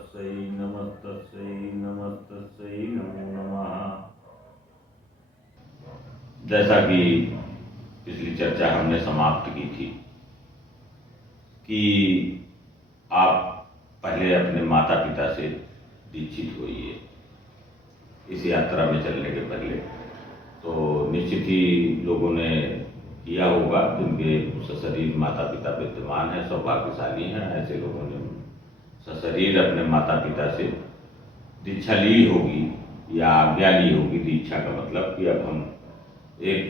नमस्तस्यै नमस्तस्यै नमस्तस्यै नमो नमः। जैसा कि पिछली चर्चा हमने समाप्त की थी कि आप पहले अपने माता पिता से दीक्षित होइए इस यात्रा में चलने के पहले। तो निश्चित ही लोगों ने किया होगा, जिनके सशरीर माता पिता विद्यमान हैं, सौभाग्यशाली हैं। ऐसे लोगों ने सशरीर अपने माता पिता से दीक्षा ली होगी या आज्ञा ली होगी। दीक्षा का मतलब कि अब हम एक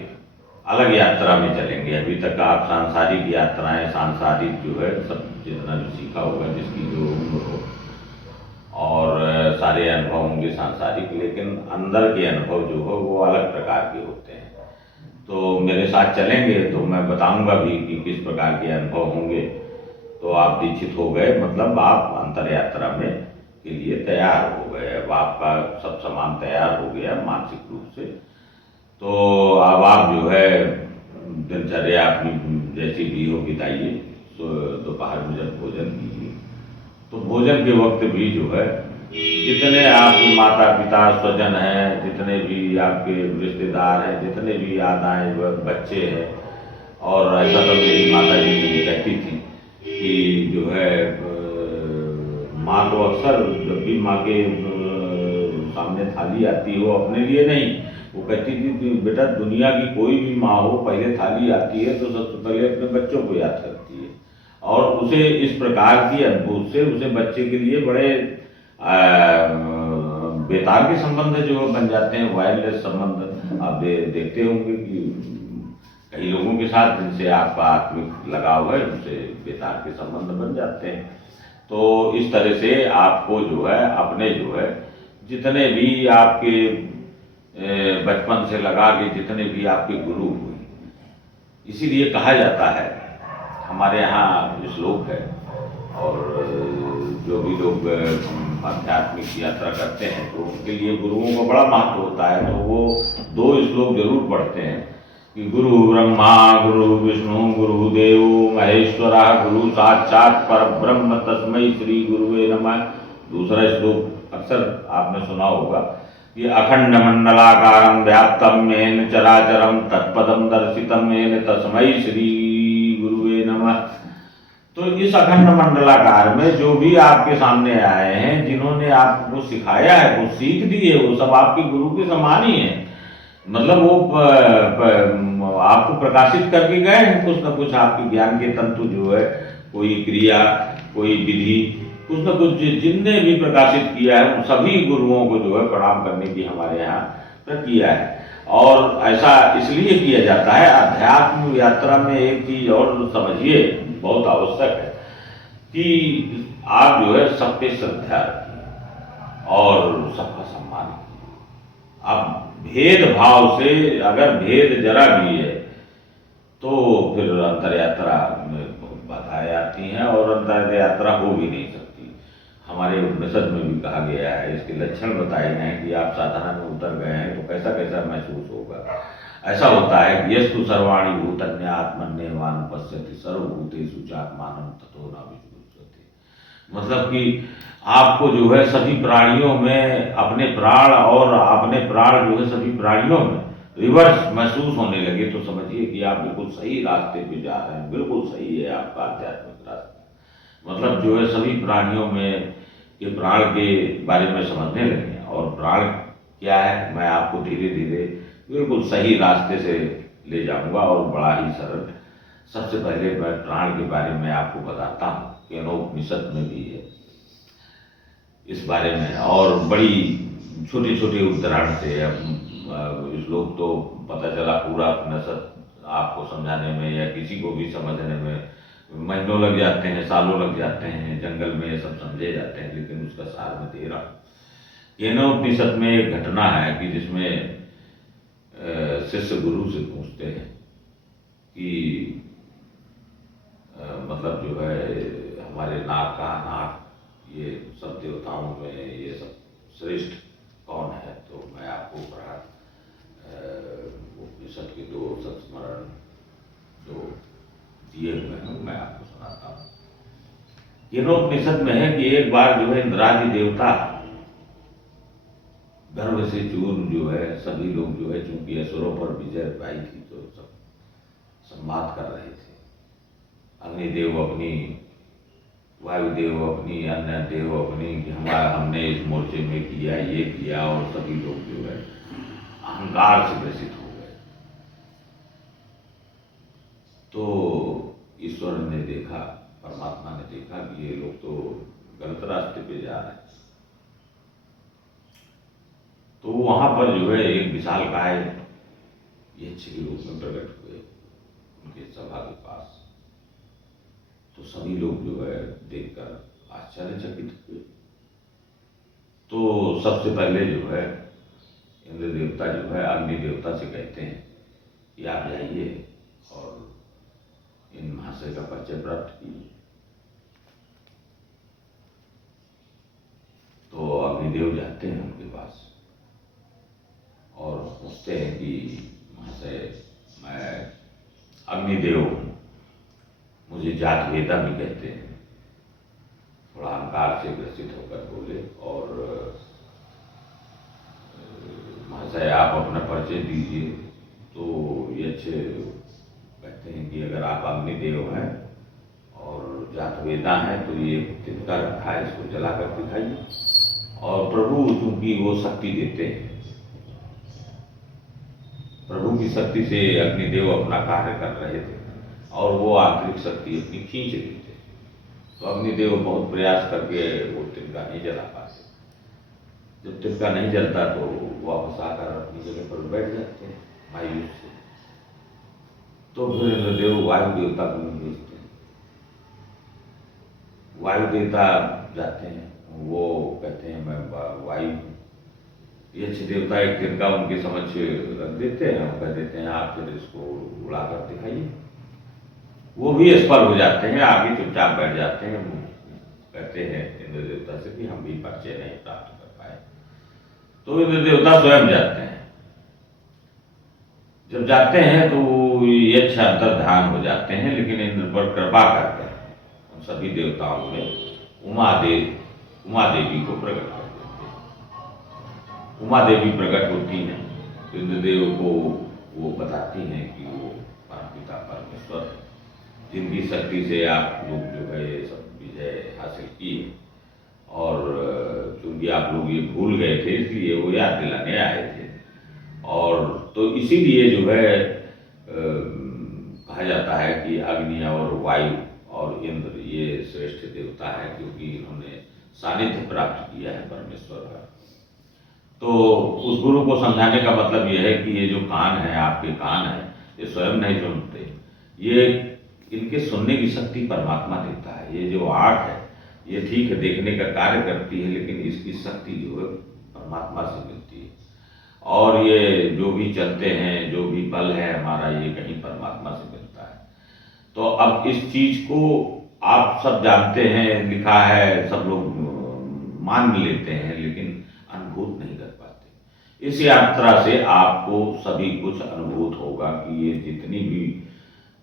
अलग यात्रा में चलेंगे। अभी तक आप सांसारिक यात्राएं, सांसारिक जो है सब जितना भी सीखा होगा, जिसकी जो उम्र हो, और सारे अनुभव होंगे सांसारिक, लेकिन अंदर के अनुभव जो हो वो अलग प्रकार के होते हैं। तो मेरे साथ चलेंगे तो मैं बताऊंगा भी कि किस प्रकार के अनुभव होंगे। तो आप दीक्षित हो गए, मतलब आप अंतर यात्रा में के लिए तैयार हो गए। अब आपका सब सामान तैयार हो गया मानसिक रूप से। तो अब आप जो है दिनचर्या अपनी जैसी भी हो बिताइए। तो दोपहर में जब भोजन कीजिए तो भोजन के वक्त भी जो है जितने आपके माता पिता स्वजन हैं, जितने भी आपके रिश्तेदार हैं, जितने भी याद आए बच्चे हैं, और ऐसा तो मेरी माता जी कहती थी कि जो है माँ तो अक्सर जब भी माँ के सामने थाली आती हो, अपने लिए नहीं, वो कहती थी कि बेटा दुनिया की कोई भी माँ हो, पहले थाली आती है तो सबसे पहले अपने बच्चों को याद करती है। और उसे इस प्रकार की अद्भुत से उसे बच्चे के लिए बड़े बेतार के संबंध जो बन जाते हैं, वायरलेस संबंध। आप देखते होंगे कि कई लोगों के साथ जिनसे आपका आत्मिक लगाव है, उनसे बेतार के संबंध बन जाते हैं। तो इस तरह से आपको जो है अपने जो है जितने भी आपके बचपन से लगा के जितने भी आपके गुरु हुए, इसीलिए कहा जाता है, हमारे यहाँ श्लोक है, और जो भी लोग आध्यात्मिक यात्रा करते हैं तो उनके लिए गुरुओं का बड़ा महत्व होता है। तो वो 2 श्लोक जरूर पढ़ते हैं कि गुरु ब्रह्मा गुरु विष्णु गुरुदेव महेश्वरा गुरु साक्षात परब्रह्म तस्मै श्री गुरुवे नमः। दूसरा श्लोक अक्सर आपने सुना होगा कि अखंड मंडलाकारं व्याप्तं येन चराचरं तत्पदं दर्शितं येन तस्मै श्री गुरुवे नमः। तो इस अखंड मंडलाकार में जो भी आपके सामने आए हैं, जिन्होंने आपको सिखाया है, वो सीख दी है, वो सब आपके गुरु के समान ही है। मतलब वो आपको प्रकाशित करके गए हैं कुछ न कुछ आपके ज्ञान के तंतु जो है, कोई क्रिया, कोई विधि, कुछ न कुछ जिनने भी प्रकाशित किया है, उन सभी गुरुओं को जो है प्रणाम करने की हमारे यहाँ प्रक्रिया है। और ऐसा इसलिए किया जाता है। अध्यात्म यात्रा में एक चीज और समझिए, बहुत आवश्यक है कि आप जो है सब पे श्रद्धा रखिए और सबका सम्मान कीजिए। आप भेदभाव से, अगर भेद जरा भी है तो फिर अंतर यात्रा में बहुत बाधाएं आती हैं और अंतर यात्रा हो भी नहीं सकती। हमारे उपनिषद में भी कहा गया है, इसके लक्षण बताए गए हैं कि आप साधना में उतर गए हैं तो कैसा कैसा महसूस होगा। ऐसा होता है कि यस्तु सर्वाणि भूतन्य आत्मन्यवानुपश्यति सर्वभूतेषु चात्मानं ततो न विचुच्यते। मतलब कि आपको जो है सभी प्राणियों में अपने प्राण, और अपने प्राण जो है सभी प्राणियों में रिवर्स महसूस होने लगे तो समझिए कि आप बिल्कुल सही रास्ते पे जा रहे हैं। बिल्कुल सही है आपका आध्यात्मिक रास्ता। मतलब जो है सभी प्राणियों में के प्राण के बारे में समझने लगे, और प्राण क्या है मैं आपको धीरे धीरे बिल्कुल सही रास्ते से ले जाऊंगा। और बड़ा ही सरल, सबसे पहले मैं प्राण के बारे में आपको बताता हूँ, केनोपनिषद में भी है इस बारे में, और बड़ी छोटे छोटे उदाहरण से। अब श्लोक तो पता चला पूरा उपनिषद आपको समझाने में या किसी को भी समझने में महीनों लग जाते हैं, सालों लग जाते हैं, जंगल में ये सब समझे जाते हैं, लेकिन उसका सार मैं दे रहा हूँ। केनोपनिषद में एक घटना है कि जिसमें शिष्य गुरु से पूछते हैं कि मतलब जो है हमारे नाग का नाग, ये सब देवताओं में ये सब श्रेष्ठ कौन है। तो मैं आपको उपनिषद के 2 संस्मरण जो दिए हुए हैं मैं आपको सुनाता हूँ। केनोपनिषद में है कि एक बार जो है इंद्रादि देवता गर्व से चूर्ण जो है, सभी लोग जो है चूंकि असुरों पर विजय पाई थी तो सब संवाद कर रहे थे। अग्निदेव अपनी, वायुदेव अपनी, अन्य देव अपनी, कि हमारा हमने इस मोर्चे में किया, ये किया, और सभी लोग जो है अहंकार से ग्रसित हो गए। तो ईश्वर ने देखा, परमात्मा ने देखा कि ये लोग तो गलत रास्ते पे जा रहे हैं। तो वहां पर जो है एक विशालकाय यक्ष के रूप में प्रकट हुए उनके सभा के पास। तो सभी लोग जो है देखकर आश्चर्यचकित हुए। तो सबसे पहले जो है इंद्र देवता जो है अग्नि देवता से कहते हैं कि आप जाइए और इन महाशय का परिचय प्राप्त कीजिए। तो अग्निदेव जाते हैं उनके पास और पूछते हैं कि महाशय, मैं अग्निदेव हूँ, मुझे जात वेदा भी कहते हैं। थोड़ा अहंकार से ग्रसित होकर बोले, और महाशय आप अपना परिचय दीजिए। तो यक्ष कहते हैं कि अगर आप अग्निदेव हैं और जात वेदा हैं तो ये तिनका रखा है, इसको जला कर दिखाइए। और प्रभु चूंकि वो शक्ति देते हैं, प्रभु की शक्ति से अग्निदेव अपना कार्य कर रहे थे और वो आंतरिक शक्ति अपनी खींच रही थे। तो अग्निदेव बहुत प्रयास करके वो तिनका नहीं जला पाते। जब तिनका नहीं जलता तो वापस आकर अपनी जगह पर बैठ जाते हैं मायूस से। तो फिर इंद्रदेव वायु देवता को भेजते हैं। वायु देवता जाते हैं, वो कहते हैं मैं वायु हूँ। यक्ष देवता एक तिनका उनके समक्ष रख देते हैं और कह देते हैं आप फिर इसको उड़ाकर दिखाइए। वो भी असफल हो जाते हैं, आगे चुपचाप बैठ जाते हैं। कहते हैं इंद्र देवता से कि हम भी परिचय नहीं प्राप्त कर पाए। तो इंद्र देवता स्वयं जाते हैं। जब जाते हैं तो यक्ष अंतर्धान हो जाते हैं, लेकिन इंद्र पर कृपा करते हैं उन सभी देवताओं में उमा देवी को प्रकट कर देते हैं। उमा देवी प्रकट होती हैं तो इंद्रदेव को वो बताती हैं कि वो परमपिता परमेश्वर है, जिनकी शक्ति से आप लोग जो है ये सब विजय हासिल किए। और चूंकि आप लोग ये भूल गए थे इसलिए वो याद दिलाने आए थे। और तो इसीलिए जो है कहा जाता है कि अग्नि और वायु और इंद्र ये श्रेष्ठ देवता है, क्योंकि इन्होंने सानिध्य प्राप्त किया है परमेश्वर का। तो उस गुरु को समझाने का मतलब यह है कि ये जो कान है, आपके कान है, ये स्वयं नहीं सुनते, ये इनके सुनने की शक्ति परमात्मा देता है। ये जो आँख है ये ठीक है देखने का कार्य करती है, लेकिन इसकी शक्ति जो है परमात्मा से मिलती है। और ये जो भी चलते हैं, जो भी बल है हमारा, ये कहीं परमात्मा से मिलता है। तो अब इस चीज को आप सब जानते हैं, लिखा है, सब लोग मान लेते हैं, लेकिन अनुभूत नहीं कर पाते। इस यात्रा से आपको सभी कुछ अनुभूत होगा कि ये जितनी भी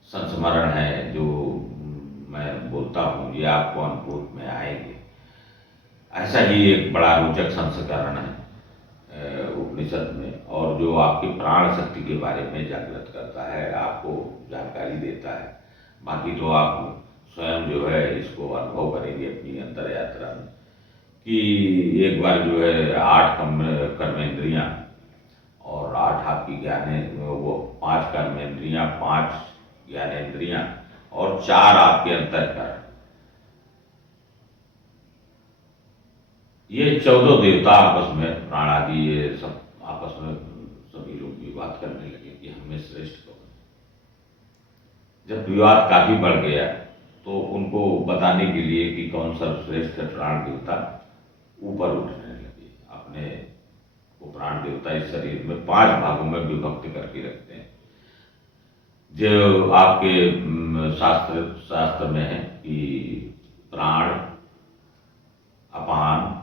संस्मरण है जो मैं बोलता हूँ ये आपको अनुभूत में आएंगे। ऐसा ही एक बड़ा रोचक संस्करण है उपनिषद में, और जो आपकी प्राण शक्ति के बारे में जागृत करता है, आपको जानकारी देता है। बाकी तो आप स्वयं जो है इसको अनुभव करेंगे अपनी अंतर यात्रा में कि एक बार जो है 8 कर्मेंद्रियां और 8 आपकी वो 5 कर्मेंद्रियां, 5 ज्ञानेंद्रियां और 4 आपके अंतःकरण, ये 14 देवता आपस में, प्राण आदि ये सब आपस में सभी लोग विवाद करने लगे कि हमें श्रेष्ठ कौन है। जब विवाद काफी बढ़ गया तो उनको बताने के लिए कि कौन सर्वश्रेष्ठ है, प्राण देवता ऊपर उठने लगे। अपने वो प्राण देवता इस शरीर में 5 भागों में विभक्त करके रखते हैं, जो आपके शास्त्र में है कि प्राण, अपान,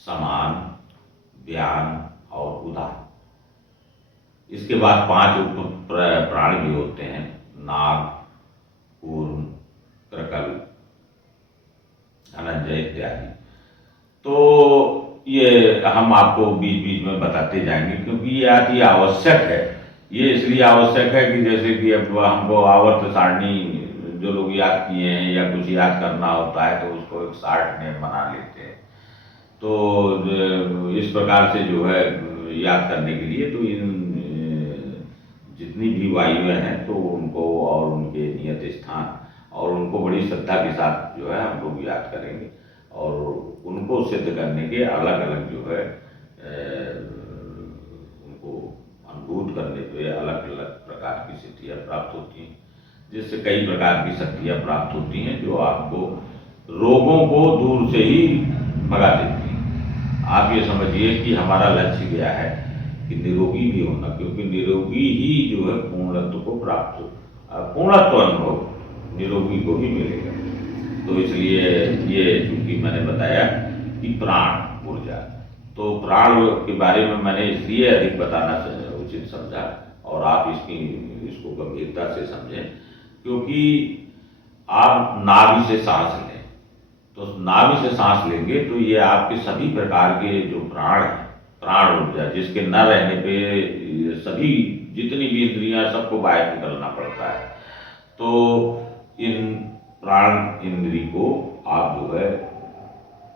समान, व्यान और उदान। इसके बाद 5 उप प्राण भी होते हैं, नाग, कूर्म, क्रकल, धनंजय इत्यादि। तो ये हम आपको बीच बीच में बताते जाएंगे, क्योंकि ये अति आवश्यक है। ये इसलिए आवश्यक है कि जैसे कि अब हमको आवर्त सारणी जो लोग याद किए हैं या कुछ याद करना होता है तो उसको एक शार्ट नेम बना लेते हैं। तो इस प्रकार से जो है याद करने के लिए तो इन जितनी भी वायुएं हैं तो उनको और उनके नियत स्थान और उनको बड़ी श्रद्धा के साथ जो है हम लोग याद करेंगे, और उनको सिद्ध करने के अलग अलग जो है उनको अनुभूत करने पे अलग अलग प्रकार की सिद्धियाँ प्राप्त होती हैं, जिससे कई प्रकार की शक्तियाँ प्राप्त होती हैं जो आपको रोगों को दूर से ही भगा देती हैं। आप ये समझिए कि हमारा लक्ष्य क्या है कि निरोगी भी होना, क्योंकि निरोगी ही जो है पूर्णत्व को प्राप्त पूर्णत्व अनुभव निरोगी को ही मिलेगा। तो इसलिए ये चूंकि मैंने बताया कि प्राण ऊर्जा, तो प्राण के बारे में मैंने इसलिए अधिक बताना उचित समझा और आप इसको गंभीरता से समझें, क्योंकि आप नाभि से सांस लें, तो नाभि से सांस लेंगे तो ये आपके सभी प्रकार के जो प्राण हैं, प्राण ऊर्जा, जिसके न रहने पे सभी जितनी भी इंद्रियां सबको बाहर निकलना पड़ता है, तो इन प्राण इंद्री को आप जो है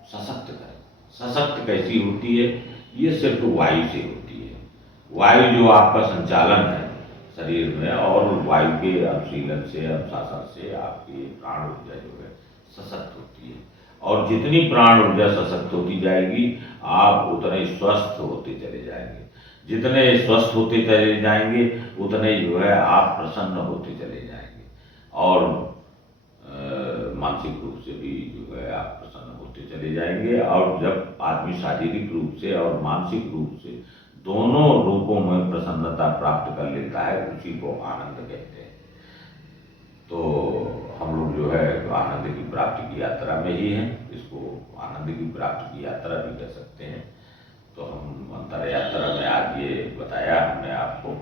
सशक्त करें। सशक्त कैसी होती है? ये सिर्फ वायु से होती है। वायु जो आपका संचालन है शरीर में, और वायु के अनुशीलन से अनुशासन से आपकी प्राण ऊर्जा जो है सशक्त होती है, और जितनी प्राण ऊर्जा सशक्त होती जाएगी आप उतने स्वस्थ होते चले जाएंगे। जितने स्वस्थ होते चले जाएंगे उतने जो है आप प्रसन्न होते चले जाएंगे, और मानसिक रूप से भी जो है आप प्रसन्न होते चले जाएंगे। और जब आदमी शारीरिक रूप से और मानसिक रूप से दोनों रूपों में प्रसन्नता प्राप्त कर लेता है, उसी को आनंद कहते हैं। तो हम लोग जो है आनंद की प्राप्ति की यात्रा में ही हैं, इसको आनंद की प्राप्ति की यात्रा भी कह सकते हैं। तो हम अंतर यात्रा में आज ये बताया हमने आपको,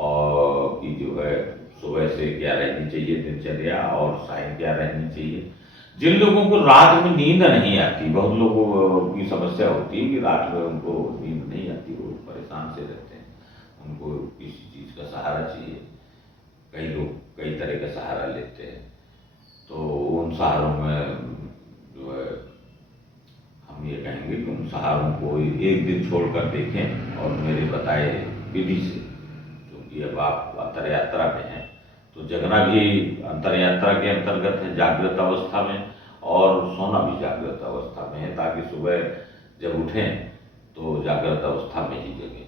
और कि जो है सुबह से क्या रहनी चाहिए दिनचर्या और साय क्या रहनी चाहिए। जिन लोगों को रात में नींद नहीं आती, बहुत लोगों की समस्या होती है कि रात में उनको नींद नहीं आती, वो परेशान से रहते हैं, उनको किसी चीज़ का सहारा चाहिए। कई लोग कई तरह का सहारा लेते हैं, तो उन सहारों में जो है हम ये कहेंगे कि उन सहारों को एक दिन छोड़कर देखें और मेरे बताए विधि से, क्योंकि अब आप अंतर यात्रा में हैं तो जगना भी अंतर यात्रा के अंतर्गत है जागृत अवस्था में, और सोना भी जागृत अवस्था में है, ताकि सुबह जब उठें तो जागृत अवस्था में ही जगें।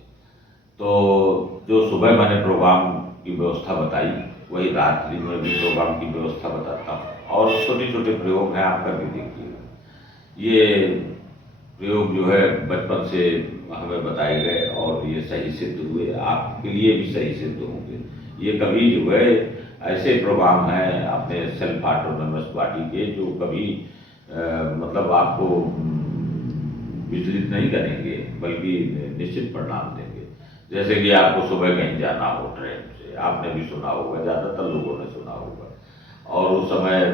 तो जो सुबह मैंने प्रोग्राम की व्यवस्था बताई वही रात्रि में भी प्रोग्राम की व्यवस्था बताता हूँ, और छोटे छोटे प्रयोग हैं, आप करके देखिएगा। ये प्रयोग जो है बचपन से हमें बताए गए और ये सही सिद्ध हुए, आपके लिए भी सही सिद्ध होंगे। ये कभी जो है ऐसे प्रोग्राम हैं अपने सेल्फ ऑटोनोमस बॉडी के जो कभी मतलब आपको विचलित नहीं करेंगे, बल्कि निश्चित परिणाम देंगे। जैसे कि आपको सुबह कहीं जाना हो ट्रेन से, आपने भी सुना होगा, ज़्यादातर लोगों ने सुना होगा, और उस समय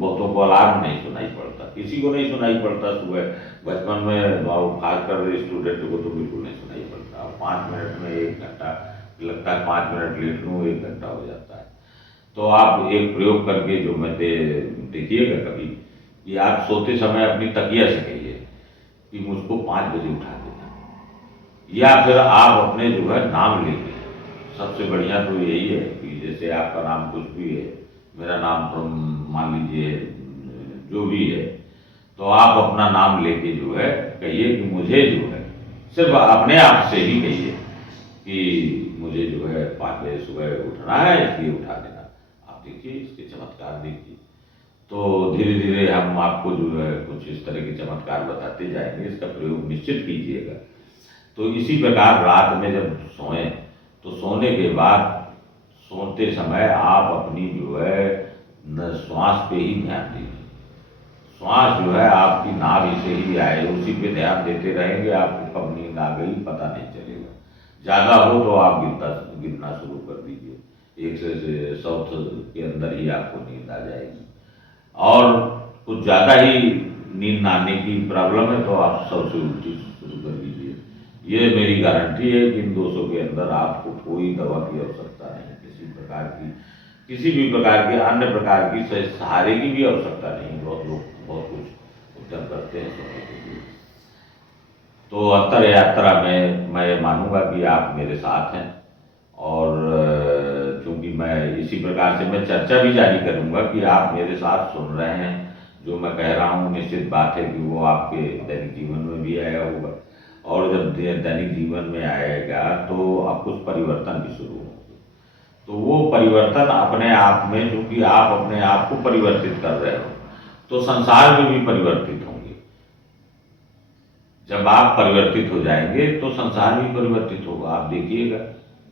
बहुतों को अलार्म नहीं सुनाई पड़ता, किसी को नहीं सुनाई पड़ता सुबह। बचपन में खासकर स्टूडेंट को तो बिल्कुल नहीं सुनाई पड़ता। 5 मिनट में 1 घंटा लगता है, 5 मिनट लेट लूँ 1 घंटा हो जाता है। तो आप एक प्रयोग करके जो मैं देखिएगा कभी, कि आप सोते समय अपनी तकिया से कहिए कि मुझको 5 बजे उठा देना, या फिर आप अपने जो है नाम लेंगे। सबसे बढ़िया तो यही है कि जैसे आपका नाम कुछ भी है, मेरा नाम मान लीजिए जो भी है, तो आप अपना नाम लेके जो है कहिए कि मुझे जो है सिर्फ अपने आप से ही कहिए कि मुझे जो है 5 बजे सुबह उठना है, इसलिए उठा देना। आप देखिए इसके चमत्कार देखिए। तो धीरे धीरे हम आपको जो है कुछ इस तरह के चमत्कार बताते जाएंगे, इसका प्रयोग निश्चित कीजिएगा। तो इसी प्रकार रात में जब सोएं तो सोने के बाद सोते समय आप अपनी जो है श्वास पे ही ध्यान दीजिए। श्वास जो है आपकी नाभि से ही आए, उसी पे ध्यान देते रहेंगे, आपको कब नींद आ गई पता नहीं चलेगा। ज़्यादा हो तो आप गिनना शुरू कर दीजिए, 1 से 100 के अंदर ही आपको नींद आ जाएगी। और कुछ ज़्यादा ही नींद ना आने की प्रॉब्लम है तो आप सबसे उल्टी शुरू कर दीजिए। ये मेरी गारंटी है कि इन दोषों के अंदर आपको कोई दवा की आवश्यकता नहीं, किसी भी प्रकार की अन्य प्रकार की सहारे की भी आवश्यकता नहीं। बहुत लोग बहुत कुछ उद्यम करते हैं सोने के लिए। तो अंतर यात्रा में मैं मानूंगा कि आप मेरे साथ हैं, और चूंकि मैं इसी प्रकार से मैं चर्चा भी जारी करूंगा कि आप मेरे साथ सुन रहे हैं, जो मैं कह रहा हूँ निश्चित बात है कि वो आपके दैनिक जीवन में भी आया होगा, और जब दैनिक जीवन में आएगा तो अब कुछ परिवर्तन भी शुरू होंगे। तो वो परिवर्तन अपने आप में, चूंकि आप अपने आप को परिवर्तित कर रहे हो, तो संसार में भी परिवर्तित होंगे। जब आप परिवर्तित हो जाएंगे तो संसार भी परिवर्तित होगा, आप देखिएगा,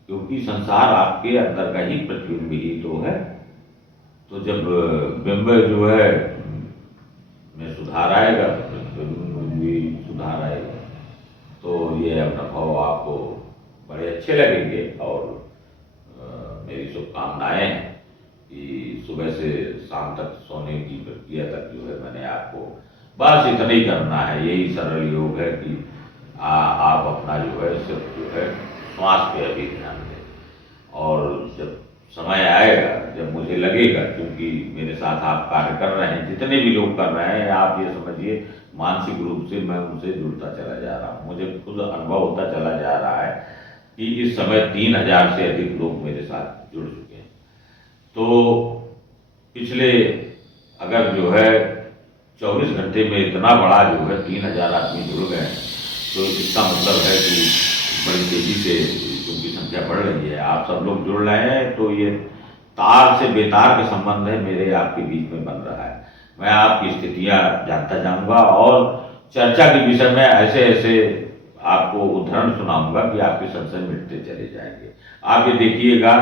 क्योंकि संसार आपके अंदर का ही प्रतिबिंब ही तो है। तो जब बिंब जो है में सुधार आएगा तो प्रतिबिंब भी सुधार आएगा। तो ये अनुभव आपको बड़े अच्छे लगेंगे, और मेरी शुभकामनाएं हैं कि सुबह से शाम तक सोने की प्रक्रिया तक जो है मैंने आपको बस इतना ही करना है। यही सरल योग है कि आप अपना जो है सिर्फ जो है श्वास पे अभी ध्यान दें, और जब समय आएगा, जब मुझे लगेगा, क्योंकि मेरे साथ आप कार्य कर रहे हैं, जितने भी लोग कर रहे हैं, आप ये समझिए मानसिक रूप से मैं उनसे जुड़ता चला जा रहा हूँ। मुझे खुद अनुभव होता चला जा रहा है कि इस समय 3000 से अधिक लोग मेरे साथ जुड़ चुके हैं। तो पिछले अगर जो है 24 घंटे में इतना बड़ा जो है 3000 आदमी जुड़ गए, तो इसका मतलब है कि बड़ी तेजी से उनकी संख्या बढ़ रही है। आप सब लोग जुड़ रहे हैं, तो ये तार से बेतार का संबंध है मेरे आपके बीच में बन रहा है। मैं आपकी स्थितियां जानता जाऊंगा, और चर्चा के विषय में ऐसे ऐसे आपको उदाहरण सुनाऊंगा कि आपके संशय मिटते चले जाएंगे। आप ये देखिएगा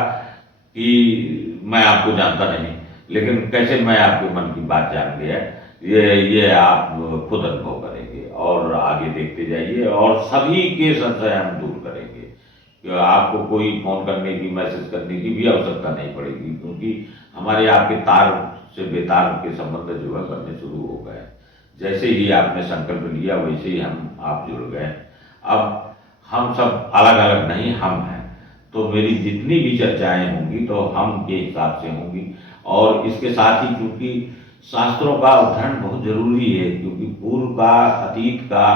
कि मैं आपको जानता नहीं, लेकिन कैसे मैं आपके मन की बात जान गया, ये आप खुद अनुभव करेंगे, और आगे देखते जाइए, और सभी के संशय हम दूर करेंगे। कि आपको कोई फोन करने की, मैसेज करने की भी आवश्यकता नहीं पड़ेगी, क्योंकि हमारे आपके तार से बेतार के संबंध जो है बनने शुरू हो गए। जैसे ही आपने संकल्प लिया वैसे ही आप जुड़ गए। अब हम सब अलग अलग नहीं, हम हैं। तो मेरी जितनी भी चर्चाएं होंगी तो हम के हिसाब से होंगी, और इसके साथ ही चूंकि शास्त्रों का अध्ययन बहुत जरूरी है, क्योंकि पूर्व का, अतीत का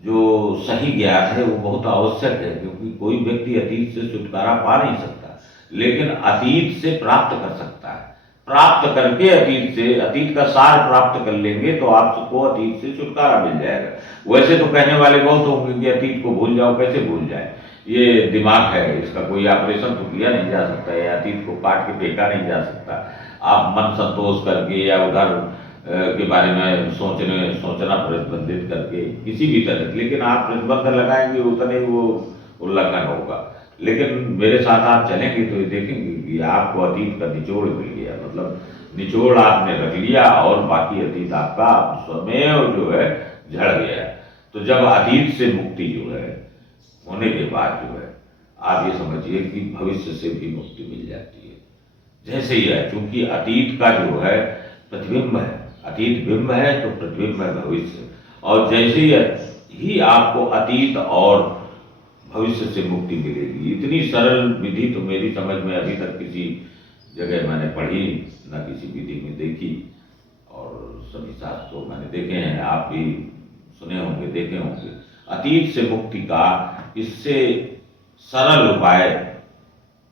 जो सही ज्ञान है वो बहुत आवश्यक है, क्योंकि कोई व्यक्ति अतीत से छुटकारा पा नहीं सकता, लेकिन अतीत से प्राप्त कर सकता है। प्राप्त करके अतीत का सार प्राप्त कर लेंगे तो आपको अतीत से छुटकारा मिल जाएगा। वैसे तो कहने वाले बहुत होंगे कि अतीत को भूल जाओ, कैसे भूल जाए, ये दिमाग है, इसका कोई ऑपरेशन तो किया नहीं जा सकता है, अतीत को काट के फेंका नहीं जा सकता। आप मन संतोष करके या उधर के बारे में सोचना प्रतिबंधित करके किसी भी तरह, लेकिन आप प्रतिबंध लगाएंगे उतने वो उल्लंघन होगा। लेकिन मेरे साथ आप चलेंगे तो ये देखेंगे कि आपको अतीत का निचोड़ मिल गया, मतलब निचोड़ आपने रख लिया, और बाकी अतीत आपका स्वमेव जो है झड़ गया। तो जब अतीत से मुक्ति जो है होने के बाद जो है, आप ये समझिए कि भविष्य से भी मुक्ति मिल जाती है। जैसे ही है, चूंकि अतीत का जो है प्रतिबिंब है, अतीत बिंब है तो प्रतिबिंब है भविष्य, और जैसे ही आपको अतीत और भविष्य से मुक्ति मिलेगी। इतनी सरल विधि तो मेरी समझ में अभी तक किसी जगह मैंने पढ़ी न किसी विधि में देखी, और सभी शास्त्रों मैंने देखे हैं, आप भी सुने होंगे, देखे होंगे। अतीत से मुक्ति का इससे सरल उपाय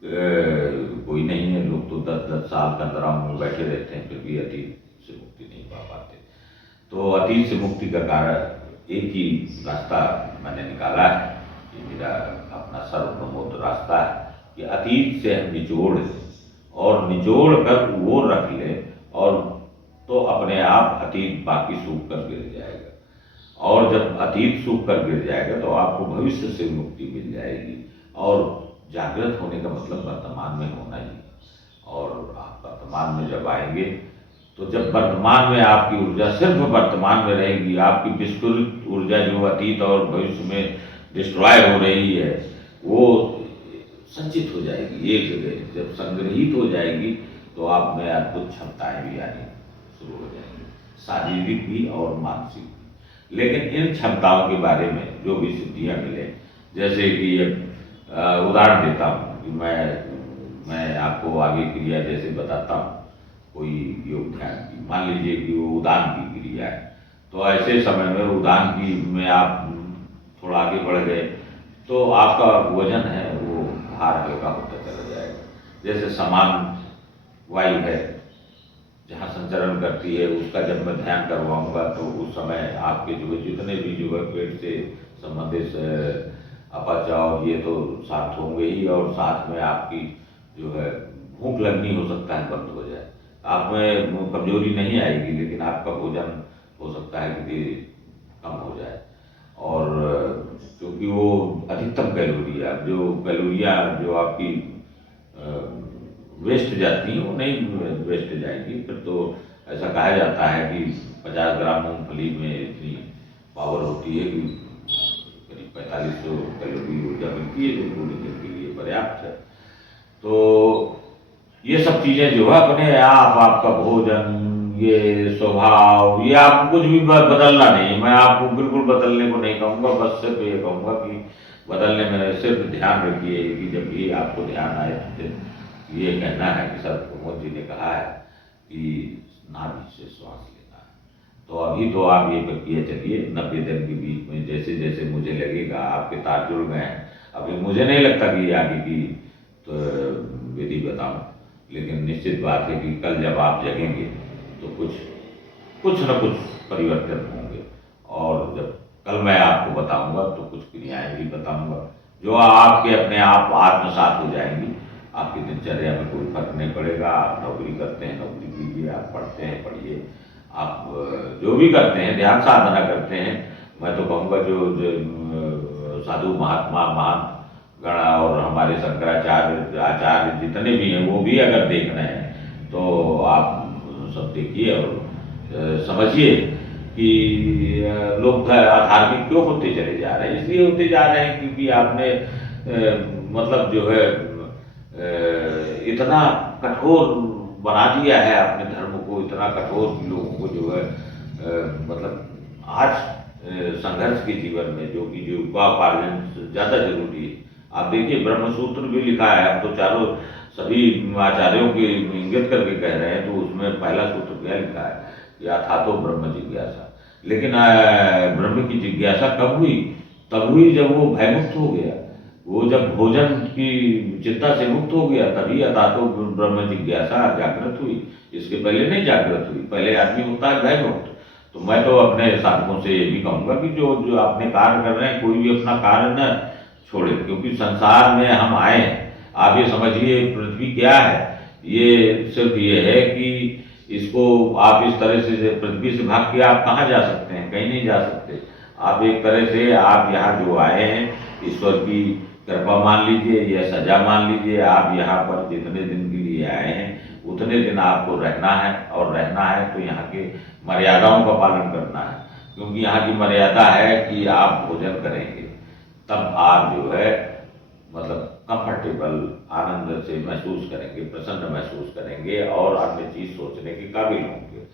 कोई नहीं है। लोग तो 10-10 साल कंदराओं में बैठे रहते हैं, फिर भी अतीत से मुक्ति नहीं पा पाते। तो अतीत से मुक्ति का कारण एक ही रास्ता मैंने निकाला है, ये मेरा अपना सर्वप्रमोद रास्ता है कि अतीत से हम निचोड़ लें, और निचोड़ कर वो रख लें, और तो अपने आप अतीत बाकी सूख कर गिर जाएगा, और जब अतीत सूख कर गिर जाएगा तो आपको भविष्य से मुक्ति मिल जाएगी। और जागृत होने का मतलब वर्तमान में होना ही, और आप वर्तमान में जब आएंगे तो जब वर्तमान में आपकी ऊर्जा सिर्फ वर्तमान में रहेगी, आपकी विस्फोरित ऊर्जा जो अतीत और भविष्य में डिस्ट्रॉय हो रही है वो संचित हो जाएगी एक जगह। जब संग्रहित हो जाएगी तो आप में अद्भुत क्षमताएं भी आनी शुरू हो जाएंगी। शारीरिक भी और मानसिक भी। लेकिन इन क्षमताओं के बारे में जो भी सिद्धियाँ मिले, जैसे कि उदाहरण देता हूँ कि मैं आपको आगे क्रिया जैसे बताता हूँ, कोई योग ध्यान की, मान लीजिए कि वो उदान की क्रिया है, तो ऐसे समय में उदान की में आप थोड़ा आगे बढ़ गए तो आपका वजन है वो भार हल्का होता चला जाएगा। जैसे समान वायु है जहाँ संचरण करती है, उसका जब मैं ध्यान करवाऊंगा तो उस समय आपके जो जितने भी जो है पेट से संबंधित अपच और ये तो शांत होंगे ही, और साथ में आपकी जो है भूख लगनी हो सकता है बंद हो जाए। आप में कमजोरी नहीं आएगी, लेकिन आपका भोजन हो सकता है कि कम हो जाए। और क्योंकि वो अधिकतम कैलोरी है, अब जो कैलोरियाँ जो आपकी वेस्ट जाती हैं वो नहीं वेस्ट जाएंगी। फिर तो ऐसा कहा जाता है कि 50 ग्राम मूंगफली में इतनी पावर होती है कि करीब 4500 कैलोरी ऊर्जा मिलती है, जो पूरे दिन के लिए पर्याप्त है। तो ये सब चीज़ें जो है अपने आप आपका भोजन, ये स्वभाव, ये आप कुछ भी बदलना नहीं। मैं आपको बिल्कुल बदलने को नहीं कहूँगा, बस सिर्फ ये कहूँगा कि बदलने में सिर्फ ध्यान रखिए कि जब भी आपको ध्यान आए तो ये कहना है कि सर प्रमोद जी ने कहा है कि नाभि से श्वास लेना है। तो अभी तो आप ये प्रक्रिया चलिए 90 दिन के बीच में, जैसे जैसे मुझे लगेगा आपके तार जुड़ गए हैं। अभी मुझे नहीं लगता कि आगे की तो विधि बताऊँ, लेकिन निश्चित बात है कि कल जब आप जगेंगे तो कुछ न कुछ परिवर्तन होंगे। और जब कल मैं आपको बताऊंगा तो कुछ क्रियाएं भी बताऊंगा जो आपके अपने आप आत्मसात हो जाएंगी। आपकी दिनचर्या में कोई फर्क नहीं पड़ेगा। आप नौकरी करते हैं नौकरी कीजिए, आप पढ़ते हैं पढ़िए, आप जो भी करते हैं ध्यान साधना करते हैं। मैं तो कहूँगा जो साधु महात्मा महान गण और हमारे शंकराचार्य आचार्य जितने भी हैं वो भी अगर देख रहे हैं तो आप सब देखिए और समझिए कि लोग अधार्मिक क्यों होते चले जा रहे हैं। इसलिए होते जा रहे हैं क्योंकि आपने मतलब जो है इतना कठोर बना दिया है अपने धर्म को, इतना कठोर कि लोगों को जो है मतलब आज संघर्ष के जीवन में जो कि जीविकोपार्जन ज़्यादा जरूरी है। आप देखिए ब्रह्मसूत्र भी लिखा है, अब तो चारों सभी आचार्यों के इंगित करके कह रहे हैं, तो उसमें पहला सूत्र क्या लिखा है कि अथातो ब्रह्म जिज्ञासा। लेकिन ब्रह्म की जिज्ञासा कब हुई? तब हुई जब वो भयमुक्त हो गया, वो जब भोजन की चिंता से मुक्त हो गया, तभी अथातो ब्रह्म जिज्ञासा जागृत हुई। इसके पहले नहीं जागृत हुई, पहले आदमी होता है भयमुक्त। तो मैं तो अपने साधकों से ये भी कहूँगा कि जो जो अपने कार्य कर रहे हैं कोई भी अपना कार्य न छोड़े, क्योंकि संसार में हम आए हैं। आप ये समझिए पृथ्वी क्या है, ये सिर्फ ये है कि इसको आप इस तरह से पृथ्वी से भाग के आप कहाँ जा सकते हैं? कहीं नहीं जा सकते। आप एक तरह से आप यहाँ जो आए हैं ईश्वर की कृपा मान लीजिए या सजा मान लीजिए। आप यहाँ पर जितने दिन के लिए आए हैं उतने दिन आपको रहना है, और रहना है तो यहाँ के मर्यादाओं का पालन करना है। क्योंकि यहाँ की मर्यादा है कि आप भोजन करेंगे तब आप जो है मतलब कंफर्टेबल आनंद से महसूस करेंगे, प्रसन्न महसूस करेंगे और अन्य चीज़ सोचने के काबिल होंगे।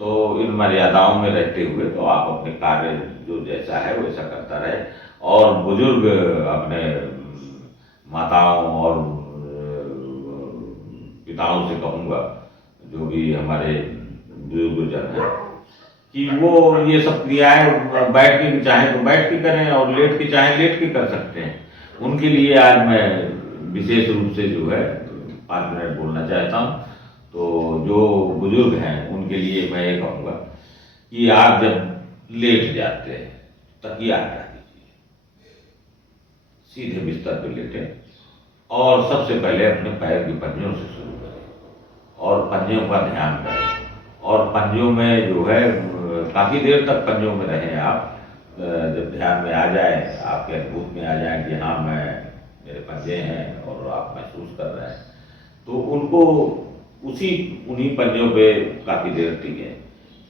तो इन मर्यादाओं में रहते हुए तो आप अपने कार्य जो जैसा है वैसा करता रहे। और बुजुर्ग अपने माताओं और पिताओं से कहूँगा जो भी हमारे बुजुर्ग जन हैं कि वो ये सब क्रियाएं बैठ के चाहें तो बैठ के करें और लेट के चाहें लेट के कर सकते हैं। उनके लिए आज मैं विशेष रूप से जो है 5 मिनट बोलना चाहता हूँ। तो जो बुजुर्ग हैं उनके लिए मैं ये कहूँगा कि आप जब लेट जाते हैं तकिया हटा दीजिए, सीधे बिस्तर पर लेटें और सबसे पहले अपने पैर के पंजों से शुरू करें और पंजों का ध्यान करें। और पंजों में जो है काफ़ी देर तक पंजों में रहें आप। जब ध्यान में आ जाए, आपके अनुभूत में आ जाए कि हाँ मैं मेरे पंजे हैं और आप महसूस कर रहे हैं, तो उनको उन्हीं पंजों पे काफ़ी देर टिकें।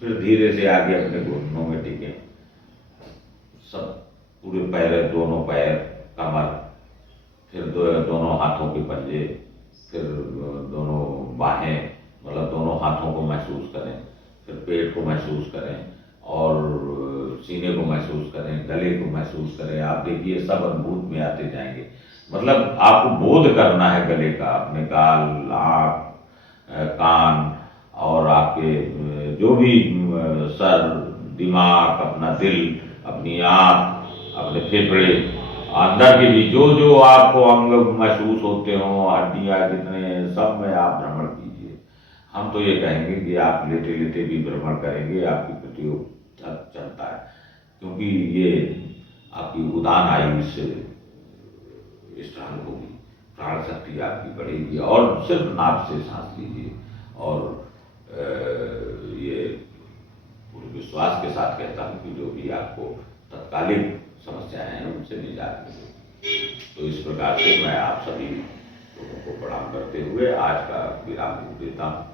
फिर धीरे से आगे अपने घुटनों में टिकें, सब पूरे पैर, दोनों पैर, कमर, फिर दोनों हाथों के पंजे, फिर दोनों बाहें, मतलब दोनों हाथों को महसूस करें। फिर पेट को महसूस करें और सीने को महसूस करें, गले को महसूस करें। आप देखिए सब अनुभूत में आते जाएंगे। मतलब आपको बोध करना है गले का, अपने गाल, आँख, कान और आपके जो भी सर, दिमाग, अपना दिल, अपनी आँख, अपने फेफड़े, अंदर के भी जो जो आपको अंग महसूस होते हों, हड्डियाँ जितने, सब में आप भ्रमण कीजिए। हम तो ये कहेंगे कि आप लेटे लेटे भी भ्रमण करेंगे, आपकी प्रतियोग चलता है, क्योंकि ये आपकी उदान आयु से स्ट्रांग होगी, प्राण शक्ति आपकी बढ़ेगी। और सिर्फ नाक से सांस लीजिए और ये पूरे विश्वास के साथ कहता हूँ कि जो भी आपको तत्कालिक समस्याएं हैं उनसे निजात मिले। तो इस प्रकार से मैं आप सभी लोगों को प्रणाम करते हुए आज का विराम देता हूँ।